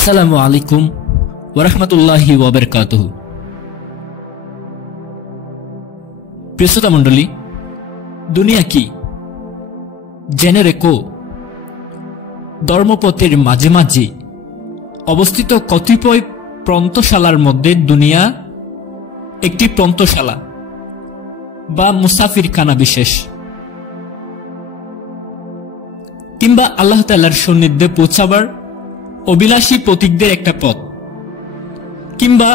আসসালামু আলাইকুম ওয়া রাহমাতুল্লাহি ওয়া বারাকাতুহু। প্রিয় শ্রোতা মণ্ডলী, দুনিয়া কি জেনে রেখো, ধর্মপথের মাঝে মাঝে অবস্থিত কতিপয় প্রন্তশালার মধ্যে দুনিয়া একটি প্রন্তশালা বা মুসাফিরখানা বিশেষ, কিংবা আল্লাহ তাআলার সান্নিধ্যে পৌঁছাবার অভিলাষী প্রতীকদের একটা পথ, কিংবা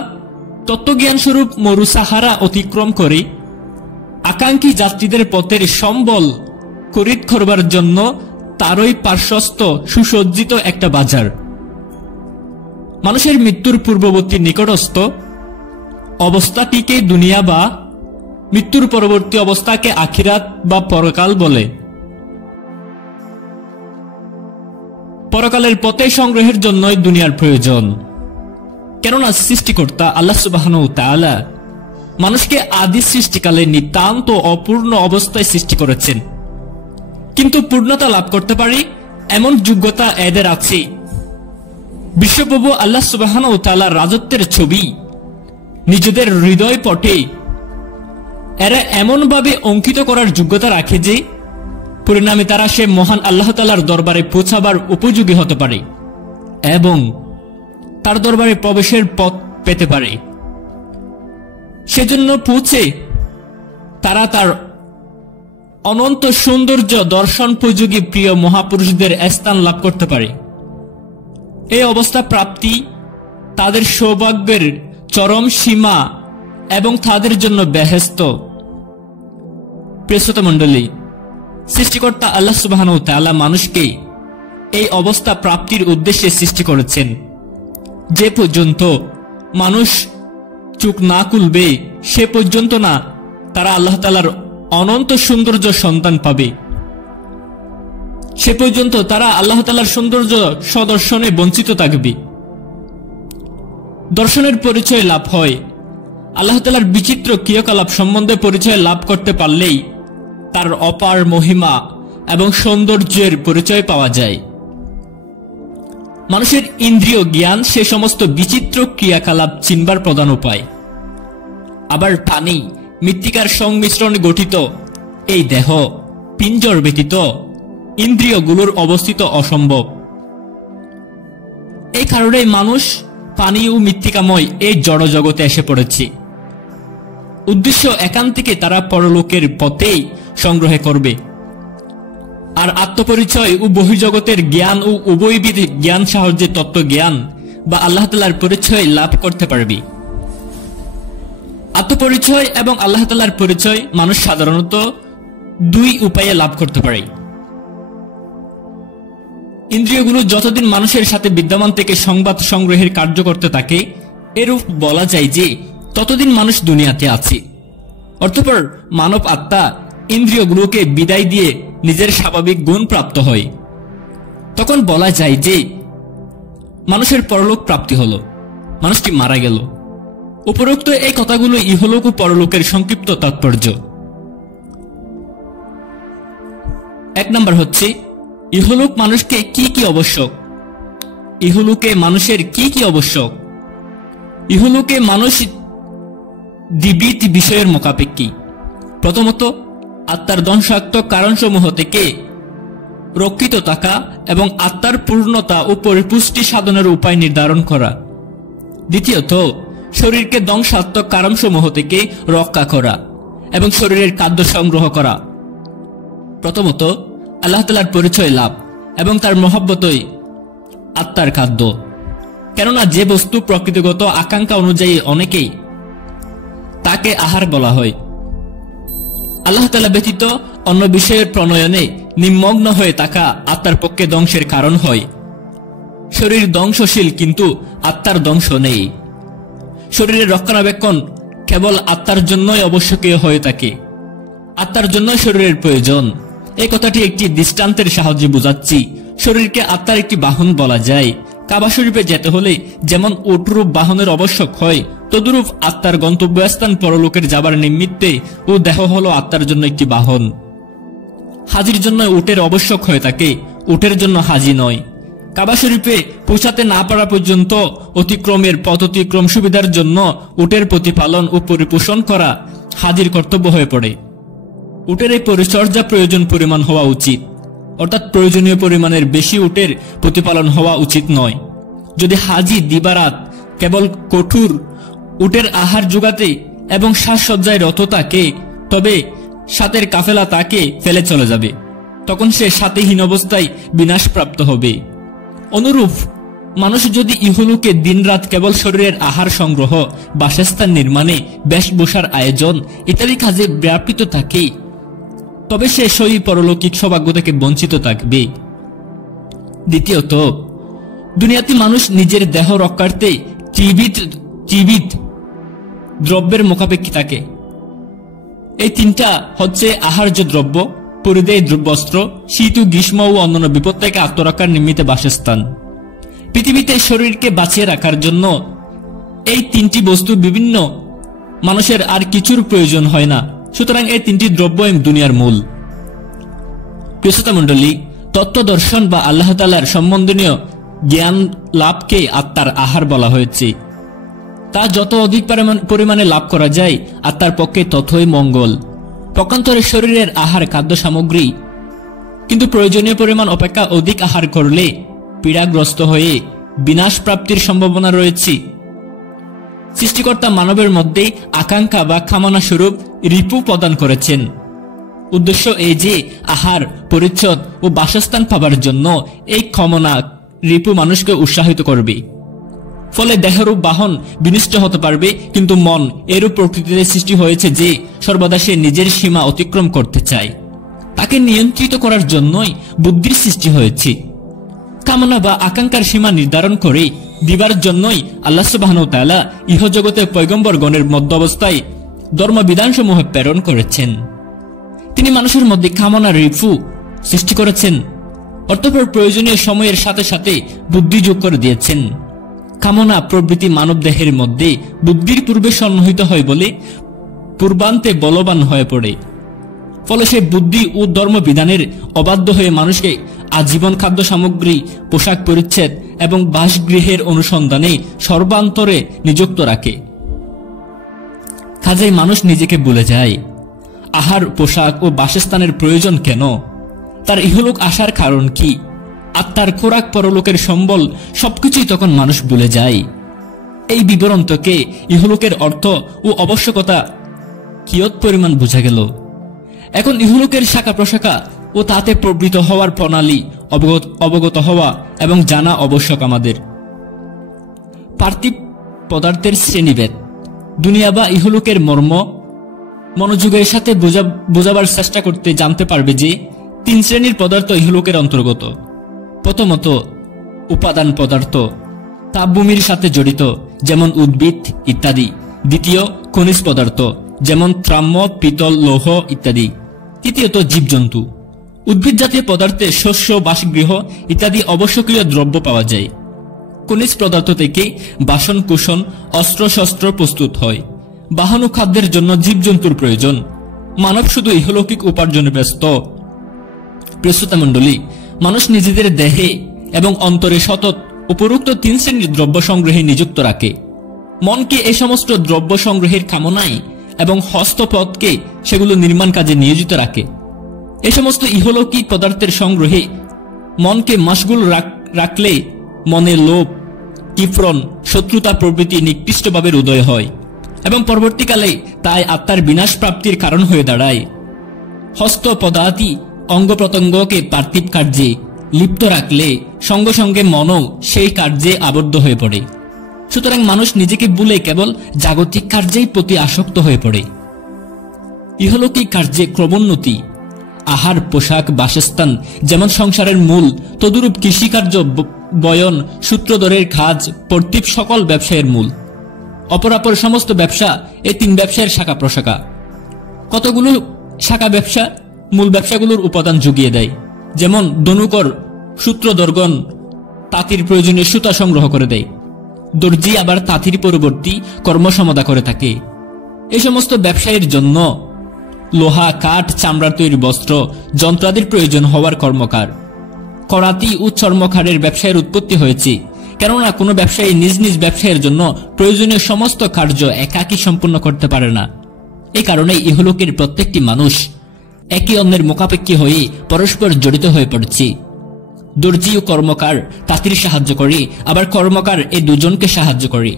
তত্ত্বজ্ঞান স্বরূপ মরু সাহারা অতিক্রম করে আকাঙ্ক্ষী যাত্রীদের পথের সম্বল খরিদ করবার জন্য তারই পার্শ্বস্থ সুসজ্জিত একটা বাজার। মানুষের মৃত্যুর পূর্ববর্তী নিকটস্থ অবস্থাটিকে দুনিয়া বা মৃত্যুর পরবর্তী অবস্থাকে আখিরাত বা পরকাল বলে। পরকালের পথে সংগ্রহের জন্যই দুনিয়ার প্রয়োজন, কেননা সৃষ্টিকর্তা আল্লাহ সুবহানাহু ওয়া তাআলা মানুষকে আদি সৃষ্টিকালে নিতান্ত অপূর্ণ অবস্থায় সৃষ্টি করেছেন, কিন্তু পূর্ণতা লাভ করতে পারি এমন যোগ্যতা এদের আছে। বিশ্বপ্রভু আল্লাহ সুবহানাহু ওয়া তাআলার রাজত্বের ছবি নিজেদের হৃদয় পটে এরা এমনভাবে অঙ্কিত করার যোগ্যতা রাখে যে পরিণামে তারা সে মহান আল্লাহ তাআলার দরবারে পৌঁছাবার উপযোগী হতে পারে এবং তার দরবারে প্রবেশের পথ পেতে পারে। সেজন্য পৌঁছে তারা তার অনন্ত সৌন্দর্য দর্শনোপযোগী প্রিয় মহাপুরুষদের স্থান লাভ করতে পারে। এই অবস্থা প্রাপ্তি তাদের সৌভাগ্যের চরম সীমা এবং তাদের জন্য বেহেশত। প্রিয় শ্রোতা মণ্ডলী, সৃষ্টিকর্তা আল্লাহ সুবহানাহু ওয়া তাআলা মানুষকে এই অবস্থা প্রাপ্তির উদ্দেশ্যে সৃষ্টি করেছেন। যে পর্যন্ত মানুষ চোখ না খুলবে সে পর্যন্ত না তারা আল্লাহ তাআলার অনন্ত সৌন্দর্য সন্ধান পাবে, সে পর্যন্ত তারা আল্লাহ তাআলার সৌন্দর্য সদর্শনে বঞ্চিত থাকবে। দর্শনের পরিচয় লাভ হয় আল্লাহ তাআলার বিচিত্র ক্রিয়াকলাপ সম্বন্ধে পরিচয় লাভ করতে পারলেই তার অপার মহিমা এবং সৌন্দর্যের পরিচয় পাওয়া যায়। মানুষের ইন্দ্রিয় জ্ঞান সে সমস্ত বিচিত্র ক্রিয়াকলাপ চিনবার প্রধান উপায়। আবার পানি মৃত্তিকার সংমিশ্রণে গঠিত এই দেহ পিঞ্জর ব্যতীত ইন্দ্রিয়গুলোর অবস্থিত অসম্ভব। এই কারণেই মানুষ পানি ও মৃত্তিকাময় এই জড় জগতে এসে পড়েছে। উদ্দেশ্য একান্তিকে তারা পরলোকের পথেই সংগ্রহ করবে, আর আত্মপরিচয় ও বহির্জগতের জ্ঞান ও উভয়বিধ জ্ঞান সাহায্যে তত্ত্বজ্ঞান বা আল্লাহ তাআলার পরিচয় লাভ করতে পারবে। আত্মপরিচয় এবং আল্লাহ তাআলার পরিচয় মানুষ সাধারণত দুই উপায়ে লাভ করতে পারে। ইন্দ্রিয়গুলো যতদিন মানুষের সাথে বিদ্যমান থেকে সংবাদ সংগ্রহের কার্য করতে থাকে, এরূপ বলা যায় যে ততদিন মানুষ দুনিয়াতে আছে। অতঃপর মানব আত্মা ইন্দ্রিয়গুলোকে বিদায় দিয়ে নিজের স্বাভাবিক গুণ প্রাপ্ত হয়। তখন বলা যায় যে মানুষের পরলোক প্রাপ্তি হলো, মানুষটি মারা গেল। উপরোক্ত এই কথাগুলো ইহলোক ও পরলোকের সংক্ষিপ্ত তাৎপর্য। এক নম্বর হচ্ছে ইহলোক মানুষকে কি কি আবশ্যক। ইহলোকে মানুষের কি কি আবশ্যক? ইহলোকে মানুষ দ্বিবিধ বিষয়ের মোকাপেক্ষী। প্রথমত, আত্মার ধ্বংসাত্মক কারণসমূহ থেকে রক্ষিত থাকা এবং আত্মার পূর্ণতা ও পরিপুষ্টি সাধনের উপায় নির্ধারণ করা। দ্বিতীয়ত, শরীরকে ধ্বংসাত্মক কারণসমূহ থেকে রক্ষা করা এবং শরীরের খাদ্য সংগ্রহ করা। প্রথমত, আল্লাহ তাআলার পরিচয় লাভ এবং তার মহব্বতই আত্মার খাদ্য। কেননা যে বস্তু প্রকৃতিগত আকাঙ্ক্ষা অনুযায়ী অনেকেই তাকে আহার বলা হয়, আল্লাহ তাআলা ব্যতীত অন্য বিষয়ের প্রণয়নে নিমগ্ন হয়ে থাকা আত্মার পক্ষে ধ্বংসের কারণ হয়। শরীর ধ্বংসশীল, কিন্তু আত্মার ধ্বংস নেই। শরীরের রক্ষণাবেক্ষণ কেবল আত্মার জন্যই আবশ্যকীয় হয়ে থাকে, আত্মার জন্য শরীরের প্রয়োজন। এই কথাটি একটি দৃষ্টান্তের সাহায্যে বোঝাচ্ছি। শরীরকে আত্মার একটি বাহন বলা যায়। কাবা শরীফে যেতে হলে যেমন উটরূপ বাহনের আবশ্যক হয়, তদুরূপ আত্মার গন্তব্যস্থান পরলোকের যাবার নিমিত্তে ও দেহ হলো আত্মার জন্য একটি বাহন। হাজির জন্য উটের আবশ্যক হয়ে থাকে, উটের জন্য হাজি নয়। কাবা শরীফে পৌঁছাতে না পারা পর্যন্ত অতিক্রমের পথ অতিক্রম সুবিধার জন্য উটের প্রতিপালন ও পরিপোষণ করা হাজির কর্তব্য হয়ে পড়ে। উটের এই পরিচর্যা প্রয়োজন পরিমাণ হওয়া উচিত, অর্থাৎ প্রয়োজনীয় পরিমাণের বেশি উটের প্রতিপালন হওয়া উচিত নয়। যদি হাজি দিবারাত কেবল কঠোর উটের আহার যোগাতে এবং সাজসজ্জায় রত থাকে, তবে সাথের কাফেলা তাকে ফেলে চলে যাবে, তখন সে সাথেহীন অবস্থায় বিনাশপ্রাপ্ত হবে। অনুরূপ মানুষ যদি ইহলোকে দিনরাত কেবল শরীরের আহার সংগ্রহ, বাসস্থান নির্মাণে, বেশভূষার আয়োজন ইত্যাদি কাজে ব্যাপৃত থাকে, তবে সে সহি পরলৌকিক সৌভাগ্য থেকে বঞ্চিত থাকবে। দ্বিতীয়ত, দুনিয়াতে মানুষ নিজের দেহ রক্ষার্থে জীবিত দ্রব্যের মুখাপেক্ষী থাকে। এই তিনটা হচ্ছে আহার্য দ্রব্য, পরিধেয় বস্ত্র, শীত ও গ্রীষ্ম ও অন্যান্য বিপদ থেকে আত্মরক্ষার নিমিত্তে বাসস্থান। পৃথিবীতে শরীরকে বাঁচিয়ে রাখার জন্য এই তিনটি বস্তু বিভিন্ন মানুষের আর কিছুর প্রয়োজন হয় না। সুতরাং এই তিনটি দ্রব্য দুনিয়ার মূল। প্রিয় মণ্ডলী, তত্ত্ব দর্শন বা আল্লাহ তাআলার সম্বন্ধনীয় জ্ঞান লাভকে আত্মার আহার বলা হয়েছে। তা যত অধিক পরিমাণে লাভ করা যায় আত্মার পক্ষে ততই মঙ্গল। পক্ষান্তরে শরীরের আহার খাদ্য সামগ্রী, কিন্তু প্রয়োজনীয় পরিমাণ অপেক্ষা অধিক আহার করলে পীড়াগ্রস্ত হয়ে বিনাশ প্রাপ্তির সম্ভাবনা রয়েছে। সৃষ্টিকর্তা মানবের মধ্যে আকাঙ্ক্ষা বা কামনা স্বরূপ রিপু প্রদান করেছেন। উদ্দেশ্য এই যে আহার, পরিচ্ছদ ও বাসস্থান পাবার জন্য এই কামনা রিপু মানুষকে উৎসাহিত করবে। ফলে দেহরূপ বাহন বিনষ্ট হতে পারবে, কিন্তু মন এরূপ প্রকৃতিতে সৃষ্টি হয়েছে যে সর্বদা সে নিজের সীমা অতিক্রম করতে চায়। তাকে নিয়ন্ত্রিত করার জন্যই বুদ্ধির সৃষ্টি হয়েছে। কামনা বা আকাঙ্ক্ষার সীমা নির্ধারণ করে দিবার জন্যই আল্লাহ সুবহানাহু ওয়া তাআলা ইহজগতে পয়গম্বরগণের মধ্য অবস্থায় ধর্মবিধানসমূহ প্রেরণ করেছেন। তিনি মানুষের মধ্যে কামনা রিপু সৃষ্টি করেছেন, অতঃপর প্রয়োজনীয় সময়ের সাথে সাথে বুদ্ধি যোগ করে দিয়েছেন। কামনা প্রবৃত্তি মানব দেহের মধ্যে বুদ্ধির পূর্বে সন্নিহিত হয় বলে পূর্বান্তে বলবান হয়ে পড়ে। ফলে সে বুদ্ধি ও ধর্মবিধানের অবাধ্য হয়ে মানুষকে আজীবন খাদ্য সামগ্রী, পোশাক পরিচ্ছদ এবং বাসগৃহের অনুসন্ধানে সর্বান্তরে নিযুক্ত রাখে। কাজেই মানুষ নিজেকে ভুলে যায় আহার, পোশাক ও বাসস্থানের প্রয়োজন কেন, তার ইহলোক আসার কারণ কি, আত্মার খোরাক, পরলোকের সম্বল সবকিছুই তখন মানুষ ভুলে যায়। এই বিবরণ থেকে ইহলোকের অর্থ ও আবশ্যকতা কিয়ৎ পরিমাণ বোঝা গেল। এখন ইহলোকের শাখা প্রশাখা ও তাতে প্রবৃত হওয়ার প্রণালী অবগত হওয়া এবং জানা আবশ্যক আমাদের। পার্থিব পদার্থের শ্রেণীভেদ, দুনিয়া বা ইহলোকের মর্ম মনোযোগের সাথে বোঝাবার চেষ্টা করতে জানতে পারবে যে তিন শ্রেণীর পদার্থ ইহলোকের অন্তর্গত। প্রথমত, উপাদান পদার্থ, তাপভূমির সাথে জড়িত, যেমন উদ্ভিদ ইত্যাদি। দ্বিতীয়, খনিজ পদার্থ, যেমন তাম্র, পিতল, লৌহ ইত্যাদি। তৃতীয়ত, জীবজন্তু। উদ্ভিদ জাতীয় পদার্থে শস্য, বাসগৃহ ইত্যাদি আবশ্যকীয় দ্রব্য পাওয়া যায়। খনিজ পদার্থ থেকে বাসন কুসন, অস্ত্র শস্ত্র প্রস্তুত হয়। বাহন ও খাদ্যের জন্য জীবজন্তুর প্রয়োজন। মানব শুধু ইহলৌকিক উপার্জনে ব্যস্ত। প্রিয় মণ্ডলী, মানুষ নিজেদের দেহে এবং অন্তরে সতত উপরোক্ত তিন শ্রেণীর দ্রব্য সংগ্রহে নিযুক্ত রাখে। মনকে এই সমস্ত দ্রব্য সংগ্রহের কামনায় এবং হস্তপদকে সেগুলো নির্মাণ কাজে নিয়োজিত রাখে। এই সমস্ত ইহলৌকিক পদার্থের সংগ্রহে মনকে মশগুল রাখলে মনে লোভ, কিফরন, শত্রুতা প্রভৃতি নিকৃষ্টভাবে উদয় হয় এবং পরবর্তীকালে তাই আত্মার বিনাশ প্রাপ্তির কারণ হয়ে দাঁড়ায়। হস্ত পদাতি অঙ্গ প্রত্যঙ্গকে পার্থিব কার্যে লিপ্ত রাখলে সঙ্গে সঙ্গে মনও সেই কার্যে আবদ্ধ হয়ে পড়ে। সুতরাং মানুষ নিজেকে ভুলে কেবল জাগতিক কার্যেই প্রতি আসক্ত হয়ে পড়ে। ইহলৌকিক কার্যে ক্রমোন্নতি, আহার, পোশাক, বাসস্থান যেমন সংসারের মূল, তদুরূপ কৃষিকার্য, বয়ন, সূত্রধরের কাজ প্রত্যেক সকল ব্যবসায়ের মূল। অপরাপর সমস্ত ব্যবসা এই তিন ব্যবসায়ের শাখা প্রশাখা। কতগুলো শাখা ব্যবসা মূল ব্যবসাগুলোর উপাদান জুগিয়ে দেয়। যেমন ধনুকর সূত্রধরগণ তাঁতির প্রয়োজনীয় সুতা সংগ্রহ করে দেয়। দর্জি আবার তাঁতির পরবর্তী কর্মসমতা করে থাকে। এই সমস্ত ব্যবসায়ের জন্য লোহা, কাঠ, চামড়ার তৈরি বস্ত্র, যন্ত্রাদির প্রয়োজন হওয়ার কর্মকার। করাতি ও চর্মকারের ব্যবসায়ের উৎপত্তি হয়েছে, কেননা কোনো ব্যবসায়ী নিজ নিজ ব্যবসায়ের জন্য প্রয়োজনীয় সমস্ত কার্য একাকী সম্পূর্ণ করতে পারে না। এই কারণে ইহলোকের প্রত্যেকটি মানুষ একে অন্যের মুখাপেক্ষী হয়ে পরস্পর জড়িত হয়ে পড়ছে। দর্জি ও কর্মকার তাঁতির সাহায্য করে, আবার কর্মকার এই দুজনকে সাহায্য করে।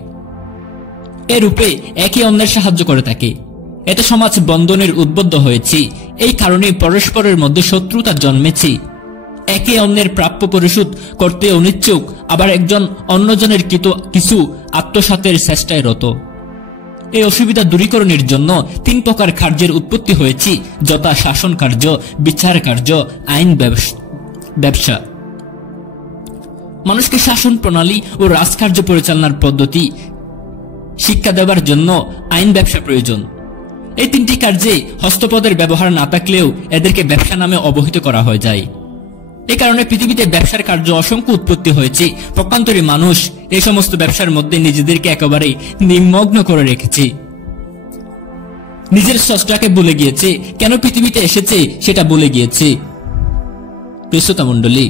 এ রূপে একে অন্যের সাহায্য করে থাকে। এতে সমাজ বন্ধনের উদ্বুদ্ধ হয়েছে। এই কারণে পরস্পরের মধ্যে শত্রুতা জন্মেছে। একে অন্যের প্রাপ্য পরিশোধ করতে অনিচ্ছুক, আবার একজন অন্যজনের কিছু আত্মসাতের চেষ্টায় রত। এই অসুবিধা দূরীকরণের জন্য 3 প্রকার কার্যের উৎপত্তি হয়েছে, যথা শাসন কার্য, বিচার কার্য, আইন ব্যবসা। মানুষকে শাসন প্রণালী ও রাজকার্য পরিচালনার পদ্ধতি শিক্ষা দেওয়ার জন্য আইন ব্যবসা প্রয়োজন। এই 3টি কার্যে হস্তপদের ব্যবহার না থাকলেও এদেরকে ব্যবসা নামে অবহিত করা হয়ে যায়। এই কারণে পৃথিবীতে ব্যবসার কার্য অসংখ্য উৎপত্তি হয়েছে। পক্ষান্তরে মানুষ এই সমস্ত ব্যবসার মধ্যে নিজেদেরকে একেবারে নিমগ্ন করে রেখেছে। নিজের স্রষ্টাকে ভুলে গিয়েছে, কেন পৃথিবীতে এসেছে সেটা ভুলে গিয়েছে। প্রিয় শ্রোতা মণ্ডলী,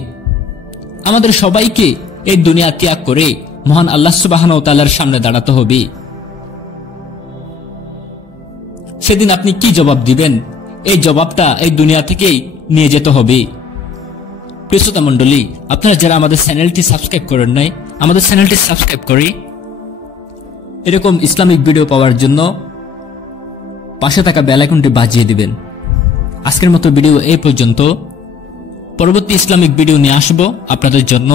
আমাদের সবাইকে এই দুনিয়া ত্যাগ করে মহান আল্লাহ সুবহানাহু ওয়া তাআলার সামনে দাঁড়াতে হবে। সেদিন আপনি কি জবাব দিবেন, এই জবাবটা এই দুনিয়া থেকেই নিয়ে যেতে হবে। প্রিয় শ্রোতা মণ্ডলী, আপনারা যারা আমাদের চ্যানেলটি সাবস্ক্রাইব করেন নাই, আমাদের চ্যানেলটি সাবস্ক্রাইব করে এরকম ইসলামিক ভিডিও পাওয়ার জন্য পাশে থাকা বেল আইকনটি বাজিয়ে দিবেন। আজকের মতো ভিডিও এই পর্যন্ত। পরবর্তী ইসলামিক ভিডিও নিয়ে আসবো আপনাদের জন্য।